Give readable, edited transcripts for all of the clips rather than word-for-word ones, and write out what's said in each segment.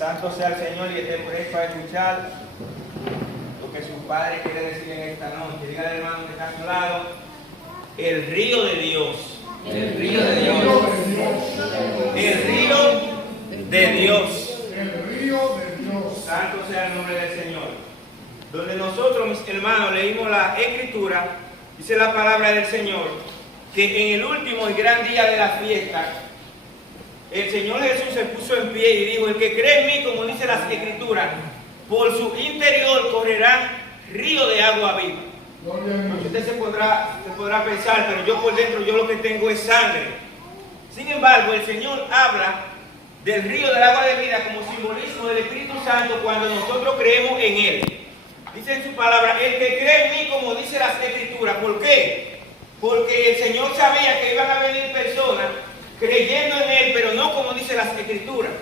Santo sea el Señor y esté presto a escuchar lo que su Padre quiere decir en esta noche. Dígale al hermano que está a su lado: el río de Dios. El río de Dios. El río de Dios. El río de Dios. Santo sea el nombre del Señor. Donde nosotros, mis hermanos, leímos la Escritura, dice la palabra del Señor, que en el último y gran día de la fiesta, el Señor Jesús se puso en pie y dijo: el que cree en mí, como dice las Escrituras, por su interior correrá río de agua viva. Usted se podrá pensar, pero yo por dentro, yo lo que tengo es sangre. Sin embargo, el Señor habla del río del agua de vida como simbolismo del Espíritu Santo cuando nosotros creemos en Él. Dice en su palabra: el que cree en mí, como dice las Escrituras. ¿Por qué? Porque el Señor sabía que iban a venir personas creyendo en Él, pero no como dice las Escrituras.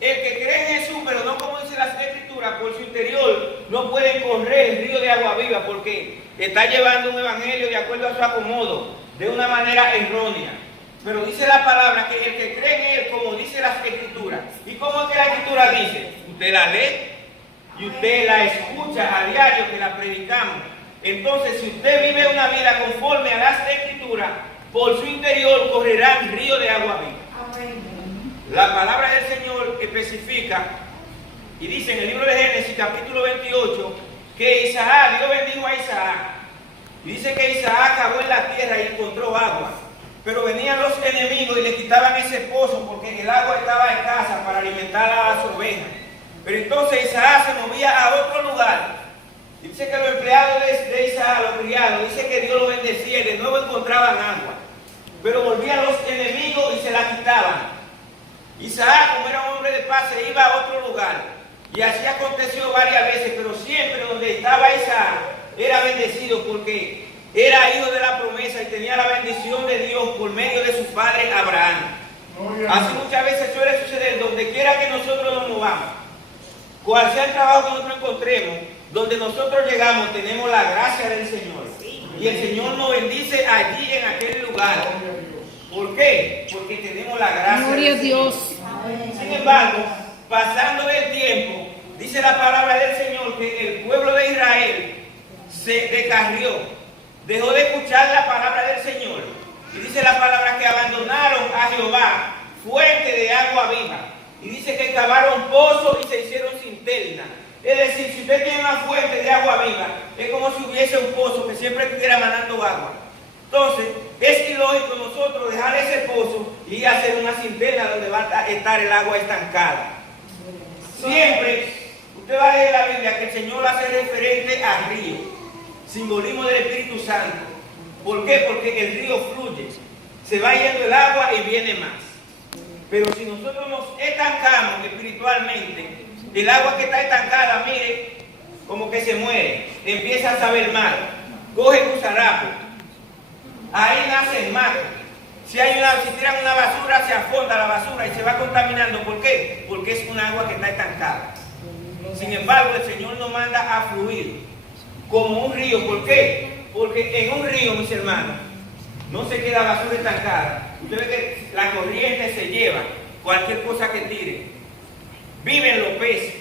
El que cree en Jesús, pero no como dice las Escrituras, por su interior no puede correr el río de agua viva, porque está llevando un evangelio de acuerdo a su acomodo, de una manera errónea. Pero dice la palabra que el que cree en Él, como dice las Escrituras. ¿Y cómo es que la Escritura dice? Usted la lee y usted la escucha a diario que la predicamos. Entonces, si usted vive una vida conforme a las Escrituras, por su interior correrá el río de agua viva. Amén. La palabra del Señor especifica y dice en el libro de Génesis capítulo 28 que Isaac, Dios bendijo a Isaac, y dice que Isaac cavó en la tierra y encontró agua, pero venían los enemigos y le quitaban ese pozo porque el agua estaba escasa para alimentar a las ovejas. Pero entonces Isaac se movía a otro lugar. Dice que los empleados de Isaac, los criados, dice que Dios lo bendecía y de nuevo encontraban agua, pero volvían los enemigos y se la quitaban. Isaac, como era un hombre de paz, se iba a otro lugar, y así aconteció varias veces, pero siempre donde estaba Isaac era bendecido porque era hijo de la promesa y tenía la bendición de Dios por medio de su padre Abraham. Así muchas veces suele suceder donde quiera que nosotros nos movamos, cual sea el trabajo que nosotros encontremos, donde nosotros llegamos tenemos la gracia del Señor, y el Señor nos bendice allí en aquel lugar. ¿Por qué? Porque tenemos la gracia. Gloria a Dios. Sin embargo, pasando el tiempo, dice la palabra del Señor que el pueblo de Israel se descarrió, dejó de escuchar la palabra del Señor. Y dice la palabra que abandonaron a Jehová, fuente de agua viva. Y dice que cavaron pozos y se hicieron cisternas. Es decir, si usted tiene una fuente de agua viva, es como si hubiese un pozo que siempre estuviera manando agua. Entonces, es ilógico nosotros dejar ese pozo y hacer una cisterna donde va a estar el agua estancada. Siempre, usted va a leer la Biblia que el Señor hace referente al río, simbolismo del Espíritu Santo. ¿Por qué? Porque el río fluye, se va yendo el agua y viene más. Pero si nosotros nos estancamos espiritualmente, el agua que está estancada, mire, como que se muere, empieza a saber mal, coge gusarapo. Ahí nace el mar. Si tiran una basura, se afonda la basura y se va contaminando. ¿Por qué? Porque es un agua que está estancada. Sin embargo, el Señor nos manda a fluir como un río. ¿Por qué? Porque en un río, mis hermanos, no se queda basura estancada. Usted ve que la corriente se lleva cualquier cosa que tire. Viven los peces.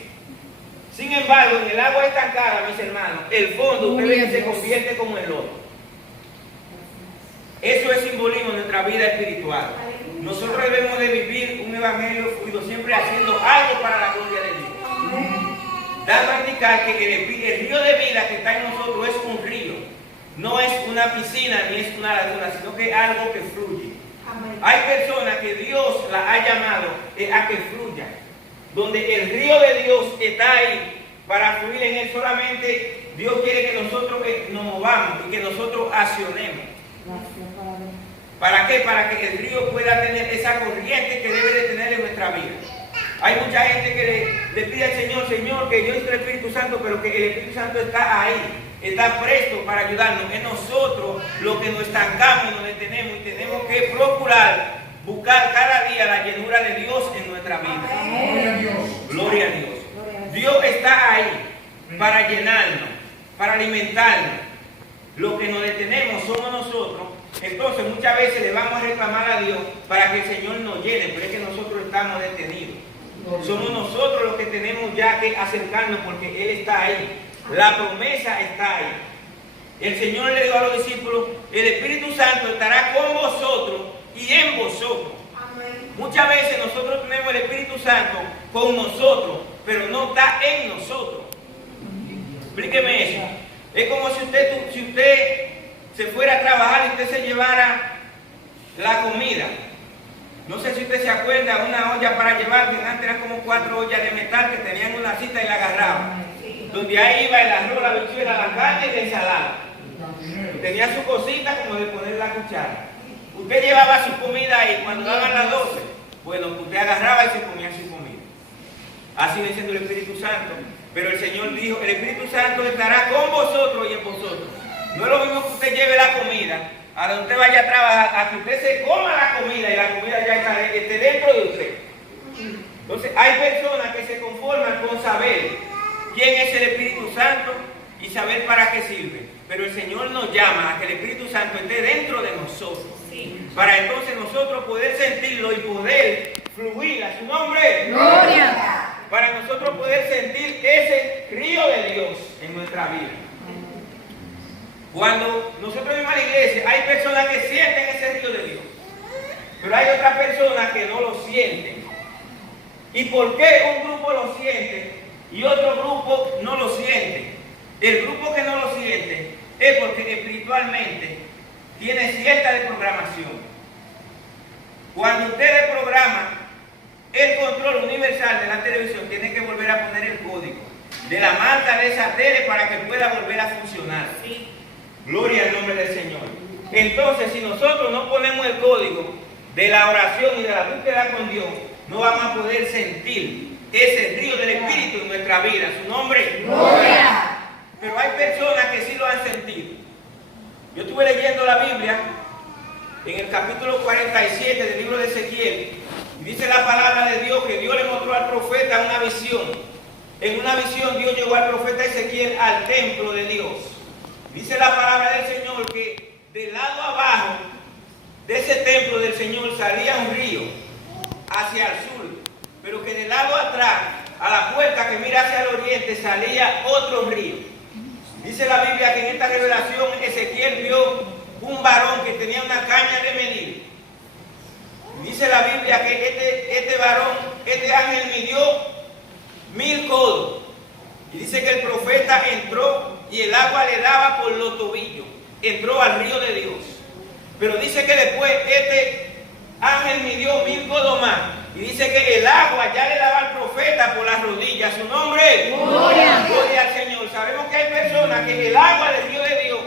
Sin embargo, en el agua estancada, mis hermanos, el fondo, usted ve que se convierte como el lodo. Eso es simbolismo de nuestra vida espiritual. Nosotros debemos de vivir un evangelio fluido, siempre haciendo algo para la gloria de Dios. Dando a indicar que el río de vida que está en nosotros es un río. No es una piscina ni es una laguna, sino que es algo que fluye. Hay personas que Dios las ha llamado a que fluyan. Donde el río de Dios está ahí para fluir en él. Solamente Dios quiere que nosotros nos movamos y que nosotros accionemos. ¿Para qué? Para que el río pueda tener esa corriente que debe de tener en nuestra vida. Hay mucha gente que le pide al Señor: Señor, que yo soy el Espíritu Santo, pero que el Espíritu Santo está ahí, está presto para ayudarnos. Es nosotros los que nos estancamos y nos detenemos, y tenemos que procurar buscar cada día la llenura de Dios en nuestra vida. Gloria a Dios. Gloria a Dios. Dios está ahí para llenarnos, para alimentarnos. Lo que nos detenemos somos nosotros. Entonces muchas veces le vamos a reclamar a Dios para que el Señor nos llene, pero es que nosotros estamos detenidos. Somos nosotros los que tenemos ya que acercarnos porque Él está ahí. La promesa está ahí. El Señor le dijo a los discípulos, el Espíritu Santo estará con vosotros y en vosotros. Muchas veces nosotros tenemos el Espíritu Santo con nosotros, pero no está en nosotros. Explíqueme eso. Es como si usted se fuera a trabajar y usted se llevara la comida. No sé si usted se acuerda, una olla para llevar, que antes eran como 4 ollas de metal que tenían una cita y la agarraban. Donde ahí iba el arroz, la habichuela, la carne y la ensalada. Tenía su cosita como de poner la cuchara. Usted llevaba su comida ahí cuando daban las 12. Bueno, usted agarraba y se comía su comida. Así viene siendo el Espíritu Santo. Pero el Señor dijo, el Espíritu Santo estará con vosotros y en vosotros. No es lo mismo que usted lleve la comida a donde usted vaya a trabajar, a que usted se coma la comida y la comida ya esté dentro de usted. Entonces hay personas que se conforman con saber quién es el Espíritu Santo y saber para qué sirve. Pero el Señor nos llama a que el Espíritu Santo esté dentro de nosotros. Para entonces nosotros poder sentirlo y poder fluir a su nombre. ¡Gloria! Para nosotros poder sentir ese río de Dios en nuestra vida. Cuando nosotros vamos a la iglesia, hay personas que sienten ese río de Dios. Pero hay otras personas que no lo sienten. ¿Y por qué un grupo lo siente y otro grupo no lo siente? El grupo que no lo siente es porque espiritualmente tiene cierta desprogramación. Cuando usted desprograma el control universal de la televisión, tiene que volver a poner el código de la marca de esa tele para que pueda volver a funcionar. Gloria al nombre del Señor. Entonces, si nosotros no ponemos el código de la oración y de la búsqueda con Dios, no vamos a poder sentir ese río del Espíritu en nuestra vida. Su nombre. ¡Gloria! Pero hay personas que sí lo han sentido. Yo estuve leyendo la Biblia en el capítulo 47 del libro de Ezequiel. Y dice la palabra de Dios que Dios le mostró al profeta una visión. En una visión Dios llevó al profeta Ezequiel al templo de Dios. Dice la palabra del Señor que del lado abajo de ese templo del Señor salía un río hacia el sur, pero que del lado atrás, a la puerta que mira hacia el oriente, salía otro río. Dice la Biblia que en esta revelación Ezequiel vio un varón que tenía una caña de medir. Dice la Biblia que este varón, este ángel midió 1000 codos. Y dice que el profeta entró y el agua le daba por los tobillos. Entró al río de Dios. Pero dice que después este ángel midió 1000 codos más. Y dice que el agua ya le daba al profeta por las rodillas. Su nombre. Gloria. Gloria al Señor. Sabemos que hay personas que el agua del río de Dios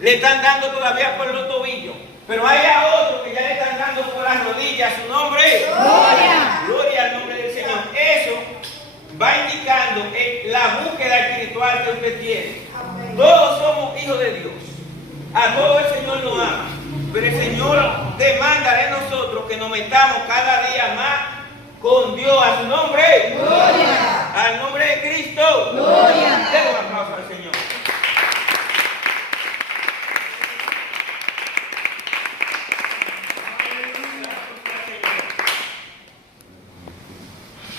le están dando todavía por los tobillos. Pero hay a otros que ya le están dando por las rodillas. Su nombre. Gloria. Gloria al nombre del Señor. Eso va indicando la búsqueda espiritual que usted tiene. Todos somos hijos de Dios. A todos el Señor nos ama. Pero el Señor demanda de nosotros que nos metamos cada día más con Dios. A su nombre. Gloria. Al nombre de Cristo. Gloria. Denle un aplauso al Señor.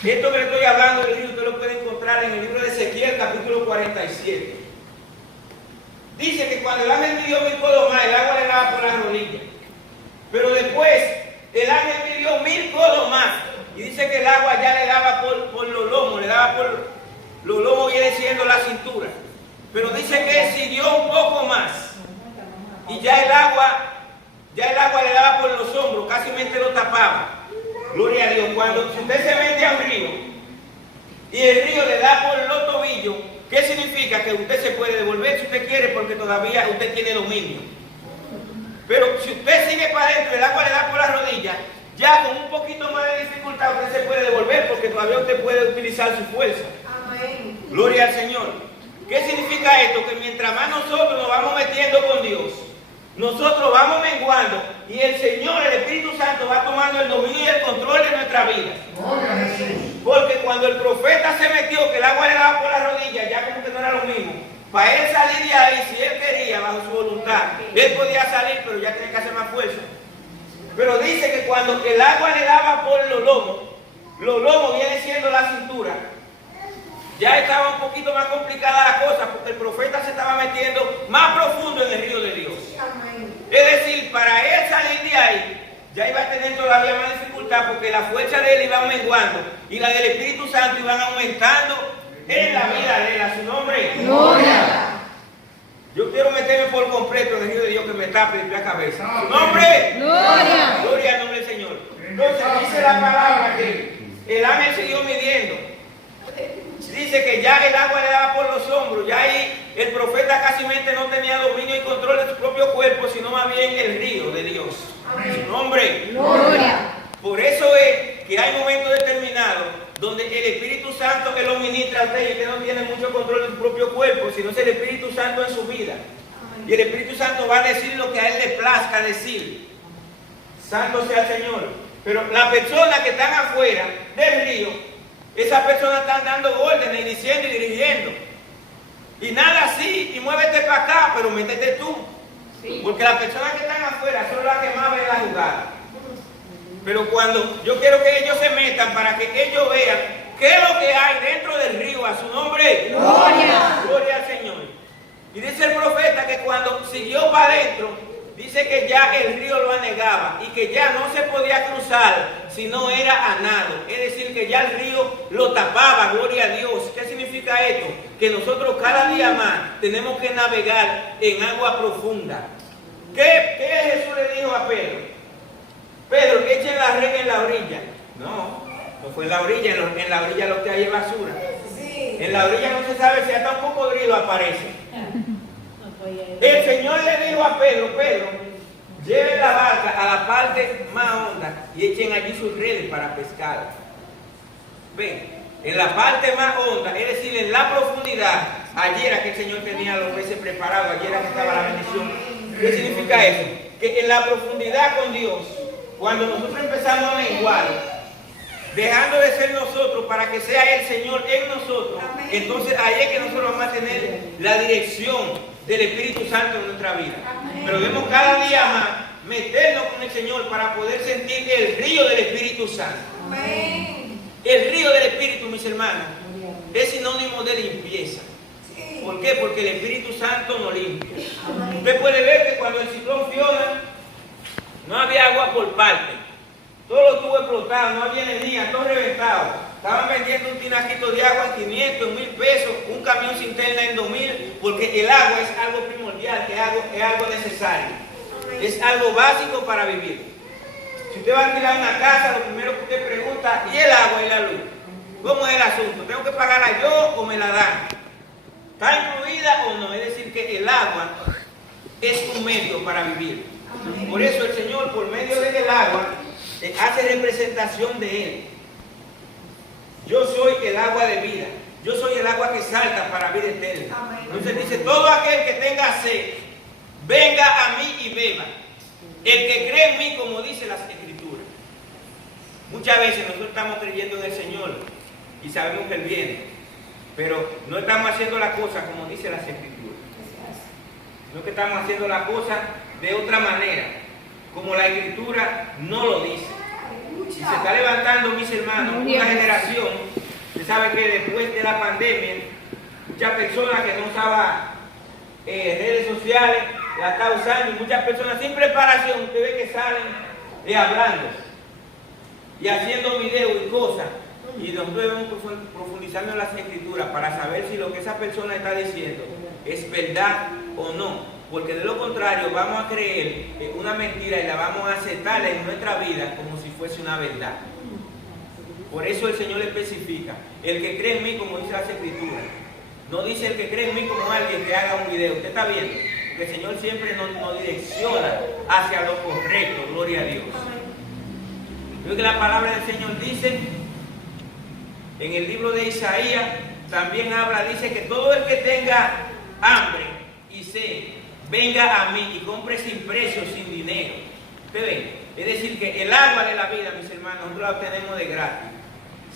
Esto que le estoy hablando del río, usted lo puede encontrar en el libro de Ezequiel, capítulo 47. Dice que cuando el ángel midió 1000 codos más, el agua le daba por las rodillas. Pero después, el ángel midió 1000 codos más. Y dice que el agua ya le daba por los lomos, le daba por los lomos, viene siendo la cintura. Pero dice que siguió un poco más. Y ya el agua le daba por los hombros, casi lo tapaba. Gloria a Dios. Si usted se mete a un río y el río le da por los tobillos, ¿qué significa? Que usted se puede devolver si usted quiere porque todavía usted tiene dominio. Pero si usted sigue para adentro y el agua le da por las rodillas, ya con un poquito más de dificultad usted se puede devolver porque todavía usted puede utilizar su fuerza. Amén. Gloria al Señor. ¿Qué significa esto? Que mientras más nosotros nos vamos metiendo con Dios, nosotros vamos menguando y el Señor, el Espíritu Santo, va tomando el dominio y el control de nuestra vida. Gloria a Jesús. Porque cuando el profeta se metió, que el agua le daba por las rodillas, ya como que no era lo mismo. Para él salir de ahí, si él quería, bajo su voluntad, él podía salir, pero ya tenía que hacer más fuerza. Pero dice que cuando el agua le daba por los lomos, los lomos viene siendo la cintura. Ya estaba un poquito más complicada la cosa porque el profeta se estaba metiendo más profundo en el río de Dios. Amén. Es decir, para él salir de ahí, ya iba a tener todavía más dificultad porque la fuerza de él iba menguando y la del Espíritu Santo iban aumentando en la vida de él. A su nombre. Gloria. Yo quiero meterme por completo en el río de Dios que me tape la cabeza. ¡Su nombre! Gloria. Gloria al nombre del Señor. Entonces dice la palabra que el ángel siguió midiendo. Dice que ya el agua le daba por los hombros. Ya ahí el profeta casi no tenía dominio y control de su propio cuerpo, sino más bien el río de Dios. Amén. Su nombre. Gloria. Por eso es que hay momentos determinados donde el Espíritu Santo que lo ministra a usted y usted no tiene mucho control de su propio cuerpo, sino es el Espíritu Santo en su vida. Y el Espíritu Santo va a decir lo que a él le plazca decir. Santo sea el Señor. Pero las personas que están afuera del río, esas personas están dando órdenes y diciendo y dirigiendo. Y nada así, y muévete para acá, pero métete tú. Porque las personas que están afuera son las que más ven la jugada. Pero cuando yo quiero que ellos se metan para que ellos vean qué es lo que hay dentro del río, a su nombre. Gloria. Gloria al Señor. Y dice el profeta que cuando siguió para adentro, dice que ya el río lo anegaba y que ya no se podía cruzar si no era a nado. Es decir, que ya el río lo tapaba, gloria a Dios. ¿Qué significa esto? Que nosotros cada día más tenemos que navegar en agua profunda. ¿Qué Jesús le dijo a Pedro? Pedro, echen la red en la orilla. No, no fue en la orilla, en la orilla lo que hay es basura. Sí. En la orilla no se sabe si hasta un cocodrilo aparece. El Señor le dijo a Pedro, Pedro, lleven la barca a la parte más honda y echen allí sus redes para pescar. Ven, en la parte más honda, es decir, en la profundidad, allí era que el Señor tenía los peces preparados, allí era que estaba la bendición. ¿Qué significa eso? Que en la profundidad con Dios, cuando nosotros empezamos a menguar, dejando de ser nosotros para que sea el Señor en nosotros, Amén. entonces ahí es que nosotros vamos a tener la dirección del Espíritu Santo en nuestra vida. Amén. Pero debemos cada día más meternos con el Señor para poder sentir el río del Espíritu Santo. Amén. El río del Espíritu, mis hermanos, es sinónimo de limpieza. Sí. ¿Por qué? Porque el Espíritu Santo nos limpia. Amén. Usted puede ver que cuando el ciclón Fiona no había agua por parte. Todo lo tuvo explotado, no había energía, todo reventado. Estaban vendiendo un tinaquito de agua en 500, en 1000 pesos, un camión cisterna en 2000, porque el agua es algo primordial, es algo necesario. Es algo básico para vivir. Si usted va a alquilar una casa, lo primero que usted pregunta, ¿y el agua y la luz? ¿Cómo es el asunto? ¿Tengo que pagarla yo o me la dan? ¿Está incluida o no? Es decir, que el agua es un medio para vivir. Por eso el Señor, por medio del agua, hace representación de Él. Yo soy el agua de vida. Yo soy el agua que salta para vida eterna. Amén. Entonces dice, todo aquel que tenga sed, venga a mí y beba. El que cree en mí, como dice las Escrituras. Muchas veces nosotros estamos creyendo en el Señor y sabemos que Él viene, pero no estamos haciendo la cosa como dice las Escrituras. No que estamos haciendo la cosa de otra manera, como la Escritura no lo dice. Y se está levantando, mis hermanos, una generación. Usted sabe que después de la pandemia, muchas personas que no usaban redes sociales, la está usando, y muchas personas sin preparación, usted ve que salen hablando y haciendo videos y cosas. Y nosotros debemos profundizando en las Escrituras para saber si lo que esa persona está diciendo es verdad o no. Porque de lo contrario vamos a creer una mentira y la vamos a aceptar en nuestra vida como si fuese una verdad. Por eso el Señor especifica, el que cree en mí, como dice las Escrituras. No dice el que cree en mí como alguien que haga un video. Usted está viendo que el Señor siempre nos direcciona hacia lo correcto, gloria a Dios. Creo que la palabra del Señor dice, en el libro de Isaías, también habla, dice que todo el que tenga hambre y sed, venga a mí y compre sin precio, sin dinero. ¿Usted ve? Es decir, que el agua de la vida, mis hermanos, nosotros la obtenemos de gratis,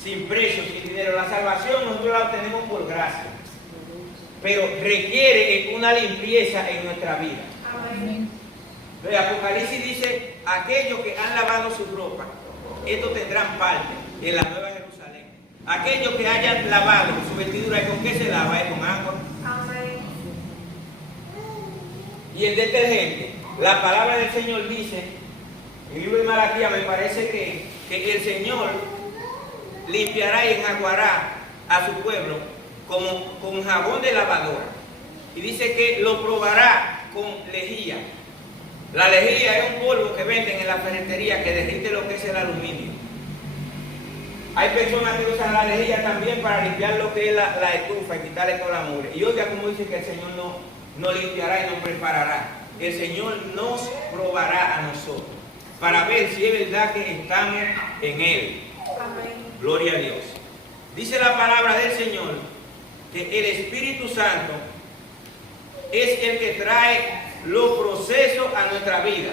sin precio, sin dinero. La salvación nosotros la obtenemos por gracia, pero requiere una limpieza en nuestra vida. Amén. El Apocalipsis dice, aquellos que han lavado su ropa, estos tendrán parte en la nueva Jerusalén. Aquellos que hayan lavado su vestidura, ¿y con qué se lava? Es con agua. Amén. Y el detergente, la palabra del Señor dice, en el libro de Malaquías me parece que el Señor limpiará y enjuagará a su pueblo como con jabón de lavadora. Y dice que lo probará con lejía. La lejía es un polvo que venden en la ferretería que derrite lo que es el aluminio. Hay personas que usan la lejía también para limpiar lo que es la estufa y quitarle toda la mugre. Y oiga como dice que el Señor no limpiará y nos preparará. El Señor nos probará a nosotros para ver si es verdad que estamos en Él. Amén. Gloria a Dios. Dice la palabra del Señor que el Espíritu Santo es el que trae los procesos a nuestra vida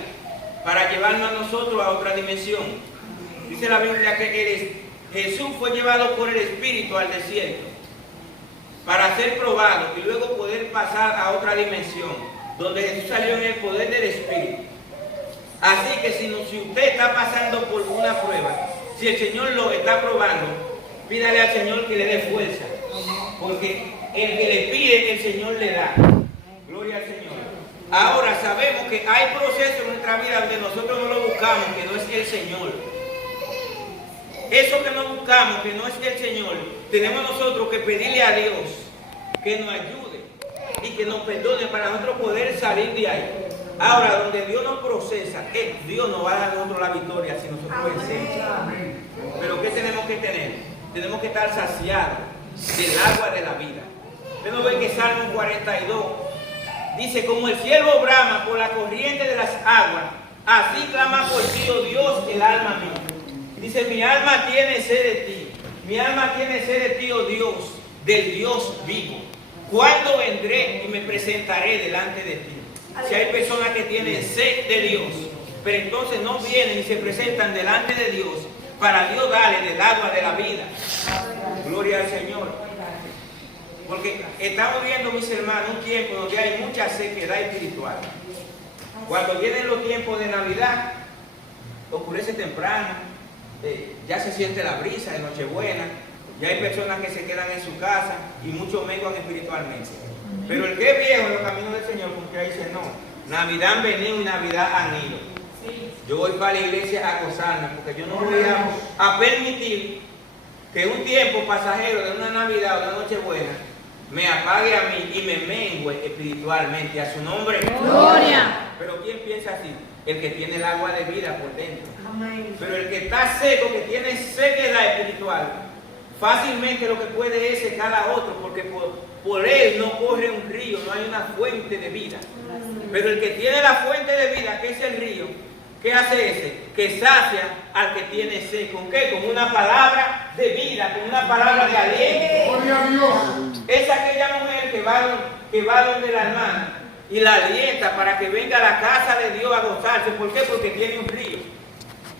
para llevarnos a nosotros a otra dimensión. Dice la Biblia que Jesús fue llevado por el Espíritu al desierto para ser probado y luego poder pasar a otra dimensión, donde Jesús salió en el poder del Espíritu. Así que si usted está pasando por una prueba, si el Señor lo está probando, pídale al Señor que le dé fuerza, porque el que le pide, el Señor le da. Gloria al Señor. Ahora sabemos que hay procesos en nuestra vida donde nosotros no lo buscamos, que no es el Señor. Eso que no buscamos, que no es el Señor, tenemos nosotros que pedirle a Dios que nos ayude y que nos perdone para nosotros poder salir de ahí. Ahora, donde Dios nos procesa, Dios nos va a dar a nosotros la victoria si nosotros vencemos. Pero ¿qué tenemos que tener? Tenemos que estar saciados del agua de la vida. Vemos ver que Salmo 42 dice, como el ciervo brama por la corriente de las aguas, así clama por ti, oh Dios, el alma mía. Dice, mi alma tiene sed de ti, mi alma tiene sed de ti, oh Dios, del Dios vivo. ¿Cuándo vendré y me presentaré delante de ti? Si hay personas que tienen sed de Dios, pero entonces no vienen y se presentan delante de Dios para Dios darle del agua de la vida. Gloria al Señor. Porque estamos viendo, mis hermanos, un tiempo donde hay mucha sequedad espiritual. Cuando vienen los tiempos de Navidad, oscurece temprano, ya se siente la brisa de Nochebuena, ya hay personas que se quedan en su casa y muchos menguan espiritualmente. Pero el que es viejo en los caminos del Señor, porque ahí dice, no, Navidad han venido y Navidad han ido. Yo voy para la iglesia a gozarme, porque yo no voy a permitir que un tiempo pasajero de una Navidad o de una Nochebuena me apague a mí y me mengue espiritualmente. A su nombre. Gloria. Pero ¿quién piensa así? El que tiene el agua de vida por dentro. Amén. Pero el que está seco, que tiene sequedad espiritual, fácilmente lo que puede es secar a otro, porque por él no corre un río, no hay una fuente de vida. Pero el que tiene la fuente de vida, que es el río, ¿qué hace ese? Que sacia al que tiene sed. ¿Con qué? Con una palabra de vida, con una palabra de aliento. Gloria a Dios. Es aquella mujer que va donde la hermana y la alienta para que venga a la casa de Dios a gozarse. ¿Por qué? Porque tiene un río.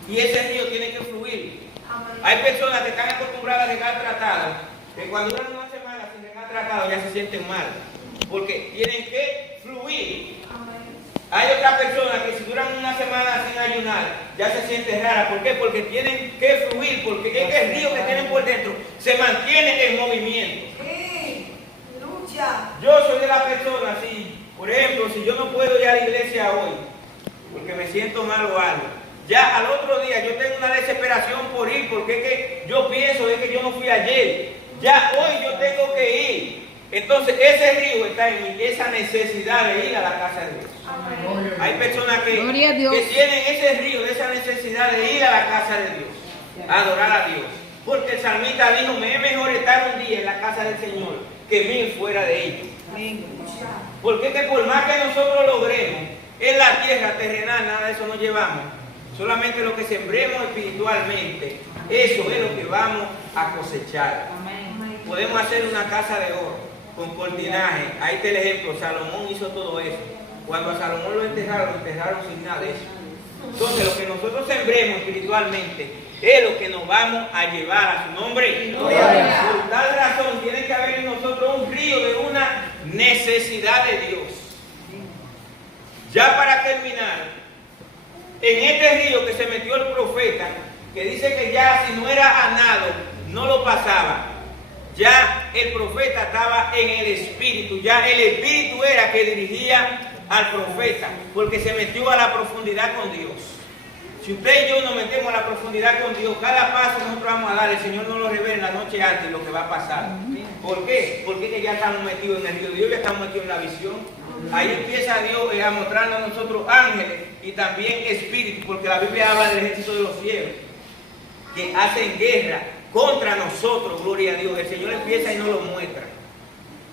Y ese río tiene que fluir. Hay personas que están acostumbradas a llegar tratadas, que cuando duran una semana sin llegar tratadas ya se sienten mal, porque tienen que fluir. Hay otras personas que si duran una semana sin ayunar, ya se sienten raras. ¿Por qué? Porque tienen que fluir, porque es que el río que tienen por dentro se mantiene en movimiento. Sí. Lucha. Yo soy de las personas, por ejemplo, si yo no puedo ir a la iglesia hoy, porque me siento mal o algo, ya al otro día yo tengo una desesperación por ir, porque es que yo pienso es que yo no fui ayer, ya hoy yo tengo que ir. Entonces ese río está en mí, esa necesidad de ir a la casa de Dios. Amén. Hay personas que tienen ese río, esa necesidad de ir a la casa de Dios, a adorar a Dios. Porque el salmista dijo, me es mejor estar un día en la casa del Señor que 1000 fuera de ellos. Porque es que por más que nosotros logremos en la tierra terrenal, nada de eso nos llevamos. Solamente lo que sembremos espiritualmente, eso es lo que vamos a cosechar. Podemos hacer una casa de oro con cortinaje. Ahí está el ejemplo, Salomón hizo todo eso. Cuando a Salomón lo enterraron sin nada de eso. Entonces lo que nosotros sembremos espiritualmente es lo que nos vamos a llevar a su nombre. Por tal razón tiene que haber en nosotros un río de una necesidad de Dios. Ya para terminar, en este río que se metió el profeta, que dice que ya si no era a nado, no lo pasó. pasaba, ya el profeta estaba en el espíritu, ya el espíritu era que dirigía al profeta, porque se metió a la profundidad con Dios. Si usted y yo nos metemos a la profundidad con Dios, cada paso que nosotros vamos a dar, el Señor nos lo revela en la noche antes lo que va a pasar. ¿Por qué? Porque ya estamos metidos en el río de Dios, ya estamos metidos en la visión. Ahí empieza Dios a mostrarnos a nosotros ángeles y también espíritus, porque la Biblia habla del ejército de los cielos, que hacen guerra contra nosotros, gloria a Dios. El Señor empieza y nos lo muestra.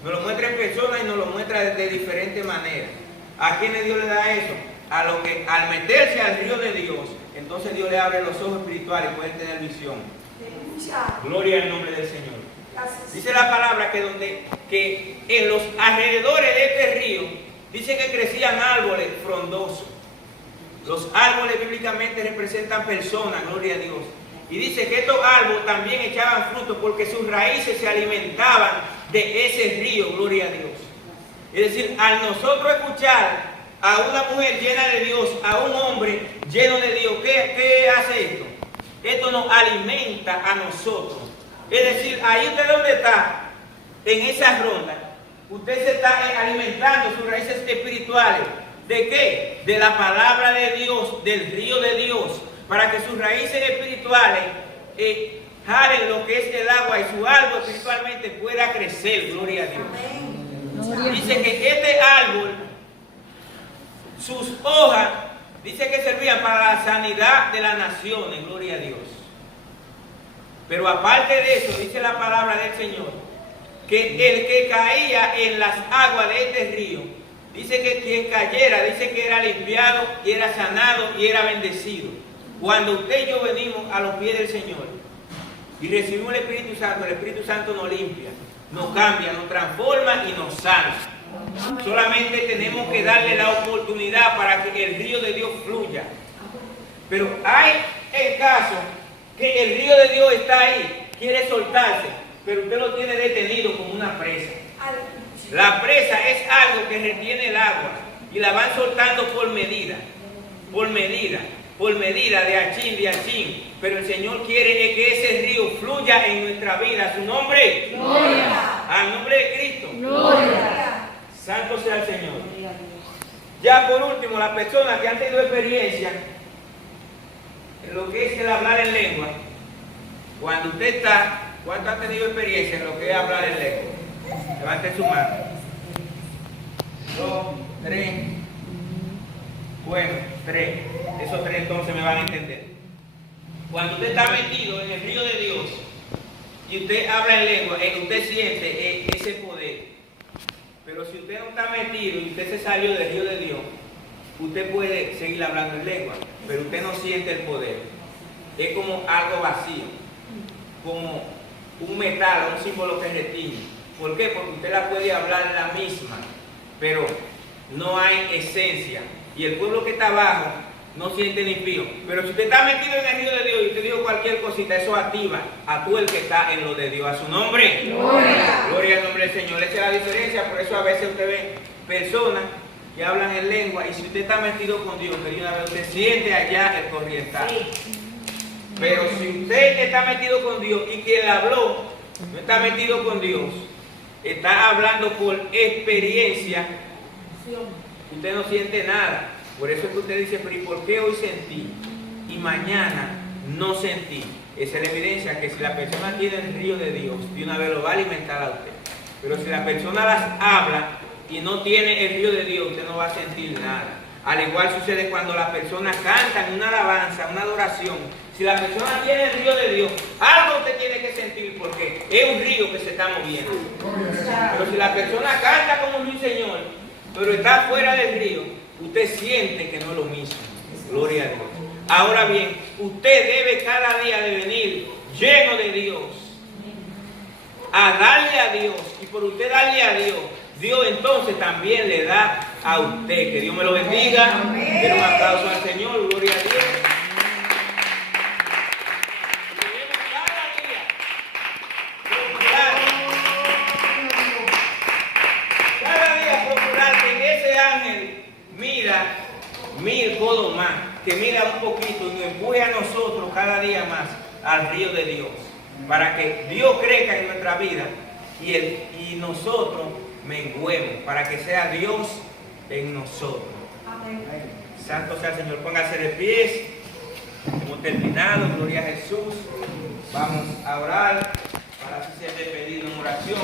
Nos lo muestra en persona y nos lo muestra de diferentes maneras. ¿A quiénes Dios le da eso? A los que al meterse al río de Dios, entonces Dios le abre los ojos espirituales y pueden tener visión. Gloria al nombre del Señor. Dice la palabra que en los alrededores de este río, dice que crecían árboles frondosos. Los árboles bíblicamente representan personas, gloria a Dios. Y dice que estos árboles también echaban frutos porque sus raíces se alimentaban de ese río, gloria a Dios. Es decir, al nosotros escuchar a una mujer llena de Dios, a un hombre lleno de Dios, ¿qué hace esto? Esto nos alimenta a nosotros. Es decir, ahí usted donde está, en esa ronda, usted se está alimentando sus raíces espirituales. ¿De qué? De la palabra de Dios, del río de Dios, para que sus raíces espirituales jalen lo que es el agua y su árbol espiritualmente pueda crecer, gloria a Dios. Dice que este árbol, sus hojas, dice que servían para la sanidad de las naciones, gloria a Dios. Pero aparte de eso, dice la palabra del Señor, que el que caía en las aguas de este río, dice que quien cayera, dice que era limpiado, y era sanado y era bendecido. Cuando usted y yo venimos a los pies del Señor y recibimos el Espíritu Santo nos limpia, nos cambia, nos transforma y nos sana. Solamente tenemos que darle la oportunidad para que el río de Dios fluya. Pero hay el caso que el río de Dios está ahí, quiere soltarse, pero usted lo tiene detenido como una presa. La presa es algo que retiene el agua y la van soltando por medida, de achín. Pero el Señor quiere que ese río fluya en nuestra vida. ¿Su nombre? Gloria. Al nombre de Cristo. Gloria. Santo sea el Señor. Ya por último, las personas que han tenido experiencia en lo que es el hablar en lengua, cuando usted está, ¿cuántos han tenido experiencia en lo que es hablar en lengua? Levante su mano. 2, 3. Bueno, 3. Esos 3 entonces me van a entender. Cuando usted está metido en el río de Dios y usted habla en lengua, usted siente ese poder. Pero si usted no está metido y usted se salió del río de Dios, usted puede seguir hablando en lengua, pero usted no siente el poder. Es como algo vacío, como un metal, un símbolo que retiene. ¿Por qué? Porque usted la puede hablar la misma, pero no hay esencia. Y el pueblo que está abajo no siente ni frío. Pero si usted está metido en el río de Dios y usted dijo cualquier cosita, eso activa a tú el que está en lo de Dios. A su nombre. Gloria. Gloria al nombre del Señor. Esa es la diferencia. Por eso a veces usted ve personas que hablan en lengua y si usted está metido con Dios, usted siente allá el corriental. Pero si usted está metido con Dios y quien habló no está metido con Dios, está hablando por experiencia, usted no siente nada. Por eso es que usted dice, pero ¿y por qué hoy sentí y mañana no sentí? Esa es la evidencia que si la persona tiene el río de Dios, de una vez lo va a alimentar a usted. Pero si la persona las habla y no tiene el río de Dios, usted no va a sentir nada. Al igual sucede cuando las personas cantan una alabanza, una adoración. Si la persona tiene el río de Dios, algo usted tiene que sentir porque es un río que se está moviendo. Pero si la persona canta como un Señor, pero está fuera del río, usted siente que no es lo mismo. Gloria a Dios. Ahora bien, usted debe cada día de venir lleno de Dios, a darle a Dios. Y por usted darle a Dios, Dios entonces también le da a usted. Que Dios me lo bendiga. Den un aplauso al Señor. Gloria a Dios. Debemos cada día procurar que ese ángel mira 1000 codos más, que mira un poquito y nos empuje a nosotros cada día más al río de Dios. para que Dios crezca en nuestra vida y nosotros menguemos, para que sea Dios en nosotros. Amén. Santo sea el Señor. Póngase de pies. Hemos terminado. Gloria a Jesús. Vamos a orar para así ser despedido en oración.